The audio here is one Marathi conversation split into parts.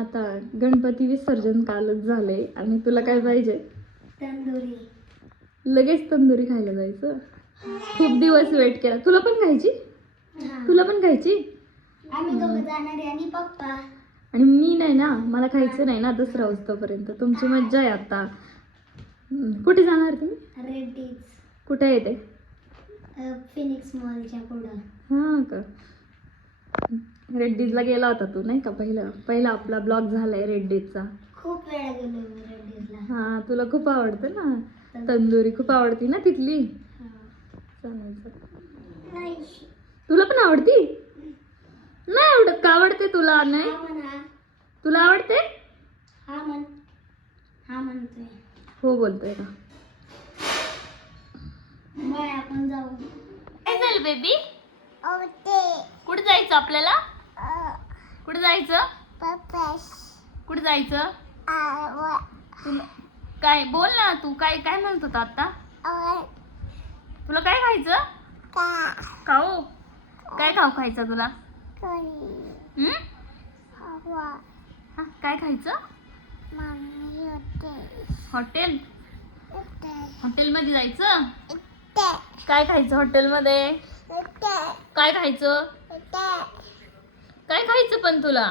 आता गणपती विसर्जन कालच झाले आणि तुला काय पाहिजे? तंदुरी. लगेच तंदुरी खायला जायचं? खूप दिवस वेट केला. तुला पण खायची? तुला पण खायची? आम्ही दोघं जाणार आहे आणि पप्पा. आणि मी नाही ना मला खायचं नाही ना दसरा वाजतापर्यंत. तुमची मज्जा आहे आता. कुठे जाणार तुम्ही? रेड्डीज. कुठे येते फिनिक्स मॉलच्या पुढं. हां का? रेड्डीजला गेला होता तू नाही का? पहिला पहिला आपला ब्लॉग झालाय रेड्डीजचा खूप वेळा गेलो मी रेड्डीजला हां तुला खूप आवडतं ना? तंदुरी. खूप आवडती ना तिथली? चालेल चालेल. तुला पण आवडती? नाही आवडत का आवडते तुला नाही? हा म्हणा. तुला आवडते? हा म्हण हा म्हणतोय. हो बोलतोय का बाय आपण जाऊ. झालं बेबी कुठे जायचं आपल्याला? कुठे जायचं? कुठे जायचं? काय बोल ना तू काय काय म्हणत होता आता तुला काय खायचं? खाऊ. काय खाऊ खायचं तुला? हा, काय खायचं? हॉटेल. हॉटेलमध्ये जायचं? काय खायचं हॉटेलमध्ये? काय खायचं? काय खायचं पण तुला?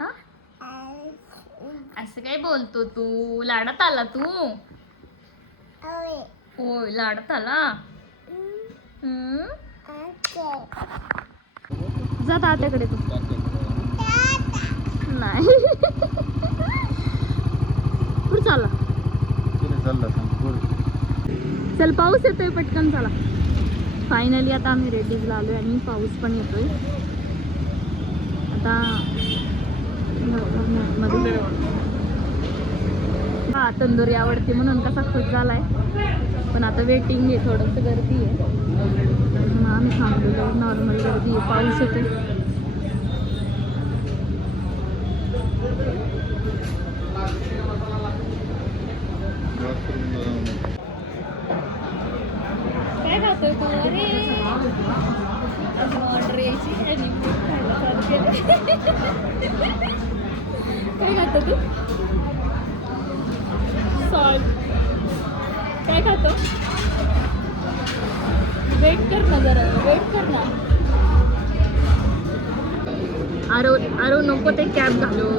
हा? असं काय बोलतो तू? लाडात आला तू? होय लाडात आला? हम्म? जा तात्याकडे तू. नाही. कुठं चाला चल पाऊस येतोय पटकन चला. फायनली आता आम्ही रेड्डीजला आहे आणि पाऊस पण येतो आहे आता मध्ये हा तंदुरी आवडते म्हणून कसा खुश आहे पण आता वेटिंग आहे थोडंसं गर्दी आहे. आम्ही थांबलेलो नॉर्मल गर्दी आहे पाऊस येतो काय खातोय ऑर्डर यायची आणि काय खातो तू? सॉल्ट काय खातो? वेट कर ना जरा वेट कर ना. आरव आरव नको ते कॅब घालू.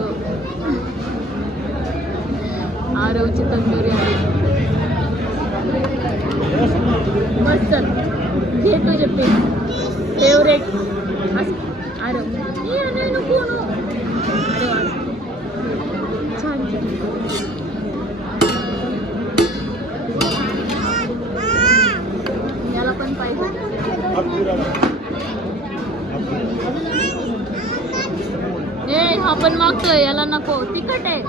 आरवची तंदुरी आहे. मस्त. घे तुझे पेन फेवरेट असं. ये नाही नको. अरे वा छान छान याला पण पाहिजे ए हा पण मागतोय याला नको तिखट आहे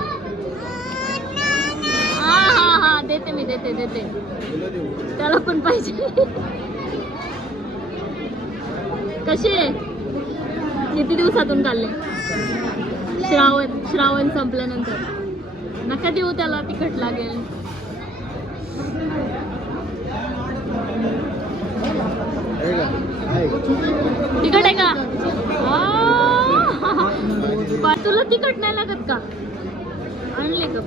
हा हा हा देते देते. त्याला पण पाहिजे. कसे? किती दिवसातून काढले श्रावण श्रावण संपल्यानंतर. नका देऊ त्याला तिखट लागेल. तिखट आहे का? तुला तिखट नाही लागत का? आणले का?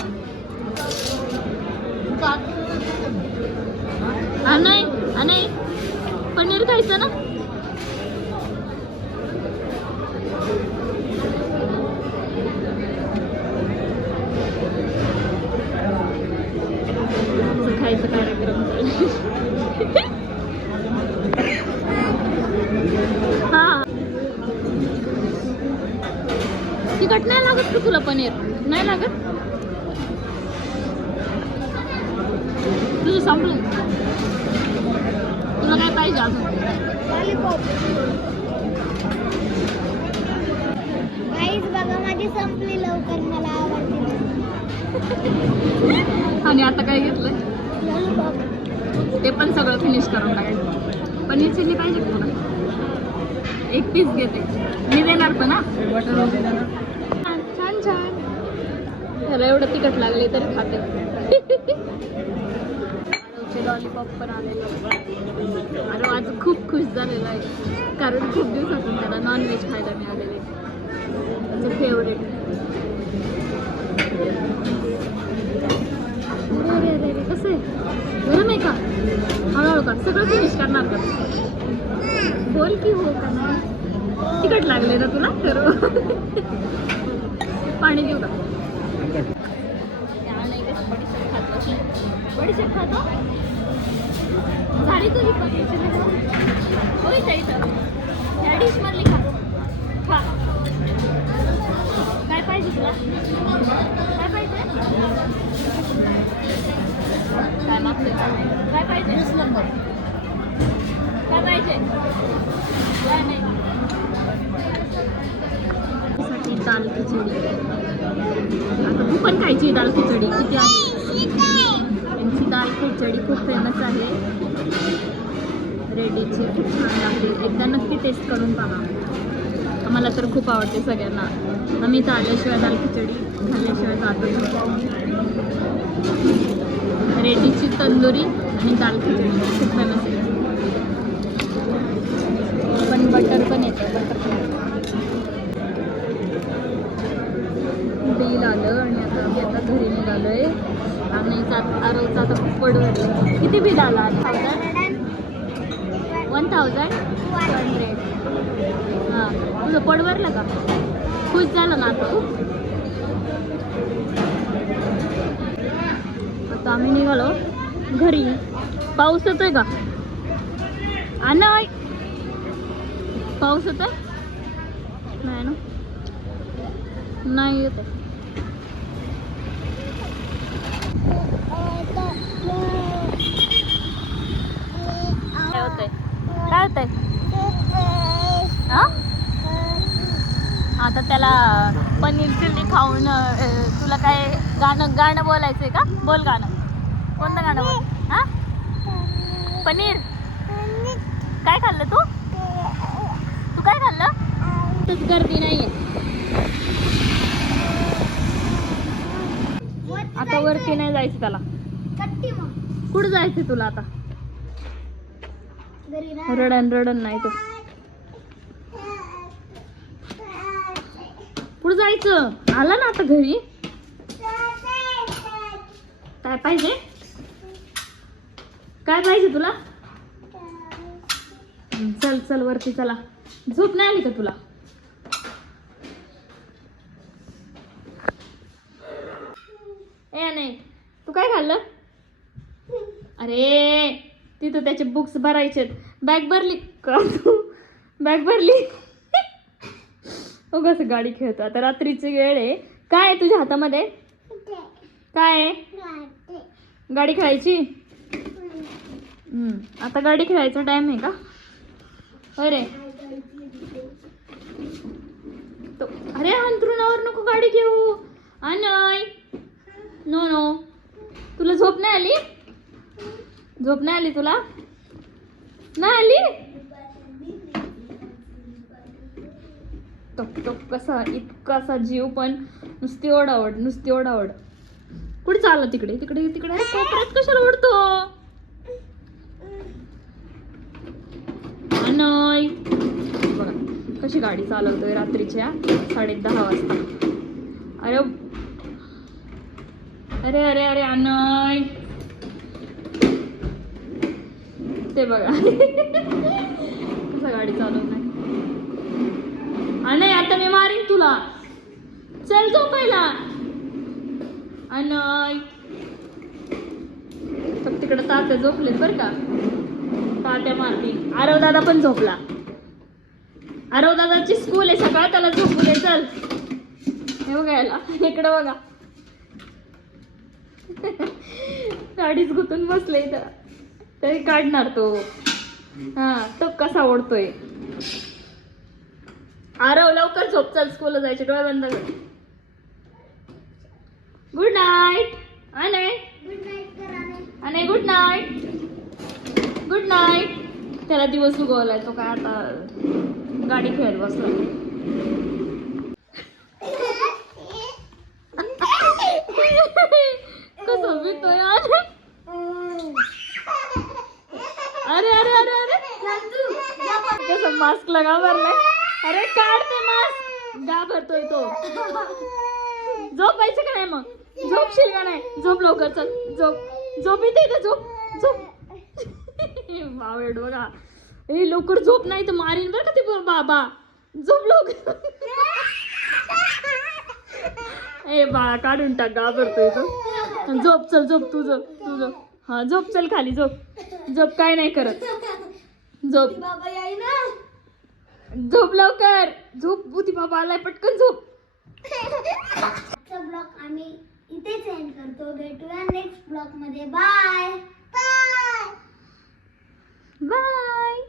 हा नाही हा नाही. पनीर खायचं ना? खायचं कार्यक्रम चालू. हा. तिखट नाही लागत का तुला पनीर? नाही लागत तुझं संपलं. तुला काय पाहिजे अजून? काहीच बघा माझी संपली लवकर. मला आवडते. आणि आता काय घेतलंय? ते पण सगळं फिनिश करून टाकायचं पनीर चिली पाहिजे तुला? एक पीस घेते. मी देणार पण हा. छान छान त्याला एवढं तिखट लागले तरी खाते. केकचे लॉलीपॉप पण आलेले आणि माझं खूप खुश झालेलं आहे. कारण खूप दिवसातून त्याला नॉनव्हेज खायला मिळालेले माझं म्हणजे फेवरेट कसं आहे? गरम आहे का? हळूहळू का सगळं फिनिश करणार का बोल की हो का करणार तिकट लागले ना तुला? तर पाणी देऊ का? बडीशेप खातो. झाली तुझी पनीरची होय ताई तर. ह्या डिश मधली खा. खा. काय पाहिजे तुला? काय पाहिजे? काय मागते काय पाहिजे? काय पाहिजे? काय नाही. साठी दाल खिचडी. आता तू पण खायची दाल खिचडी. किती आहे? खिचडी खूप फेमस आहे. रेडीची खूप छान लागते. एकदा नक्की टेस्ट करून पहा. आम्हाला तर खूप आवडते सगळ्यांना. आम्ही तर आल्याशिवाय दाल खिचडी झाल्याशिवाय जातो रेडीची तंदुरी आणि दाल खिचडी. खूप फेमस आहे. पण बटर पण येतं बटर बिल आलं आणि आता आम्ही आता घरी निघालो आहे जात आरोचा आता खूप पडवलं किती बिल आलं थाउजंड वन थाउजंड हंड्रेड हां. तुझं पडवरलं का? खुश झालं ना आता तू? आता आम्ही निघालो घरी. पाऊस येतोय का? नाही पाऊस येतोय? नाही ना? नाही येत काय होतंय? काय होतंय हा? आता त्याला पनीर चिल्ली खाऊन तुला काय गाणं गाणं बोलायचंय का? बोल गाणं. कोणतं गाणं बोल? हा? पनीर. काय खाल्लं तू? तू काय खाल्लं? तूच गर्दी नाहीये. आता वरती नाही जायचं त्याला. कुठं जायचं तुला आता? रडण रडण नाही तर. कुठं जायचं? आला ना आता घरी. काय पाहिजे? काय पाहिजे तुला? चल चल वरती चला. झोप नाही आली का तुला ए नाही तू काय खाल्लं? अरे तिथं त्याचे बुक्स भरायचे बॅग भरली. का तू बॅग भरली. हो गाडी खेळतो. आता रात्रीची वेळ आहे. काय आहे तुझ्या हातामध्ये? काय आहे? गाडी खेळायची? आता गाडी खेळायचा टाइम आहे का? अरे तो अरे अंतरुणावर नको गाडी घेऊ. अनय. No no. तुला झोप नाही आली? झोप नाही आली तुला? नाही आली? तो टक कसा इतकासा जीव पण. नुसती ओढावड नुसती ओढावड कुठे चालला तिकडे? तिकडे तिकडे. कोपऱ्यात कशाला ओढतो? अनय. बघा कशी गाडी चालवतोय रात्रीच्या साडे दहा वाजता. अरे अरे अरे अरे अनय. ते बघा. कसा गाडी चालवत नाही. अनय आता मी मारीन तुला. चल झोपायला अनय. तर तिकडे तात्या झोपलेत बरं का. तात्या मारतील. आरव दादा पण झोपला. आरव दादाची स्कूल आहे सकाळ त्याला झोपू दे चल. हे बघा याला. इकडं बघा. गाडीच गुतून बसले इथं. तरी काढणार तो. हा तो कसा ओढतोय. आरव लवकर झोप. चल स्कूलला जायचे. डोळे बंद कर. गुड नाईट अने अने गुड नाईट गुड नाईट त्याला दिवस उगवलाय तो काय आता. गाडी खेळत बसला कसं भितोय अरे अरे अरे अरे अरे कसं मास्क भरलाय अरे काढ ते गा भरतोय तो. झोपायचं का नाही मग? झोपशील का नाही? झोप लवकर चल. झोप. झोप इथे इथे झोप. झोप. बावड बघा ए लवकर झोप नाही तर मारीन बरं का ते बाबा. झोप लवकर. ए बाळा काढून टाक. घाबरतोय तो. झोप चल झोप. तू झोप तू झोप. हा झोप चल खाली झोप. झोप काय नाही करत. झोप. बाबा झोप लवकर. झोप बुती बाबा आलाय पटकन झोप. ब्लॉग आम्ही इथेच एंड करतो. भेटूया नेक्स्ट ब्लॉगमध्ये बाय बाय बाय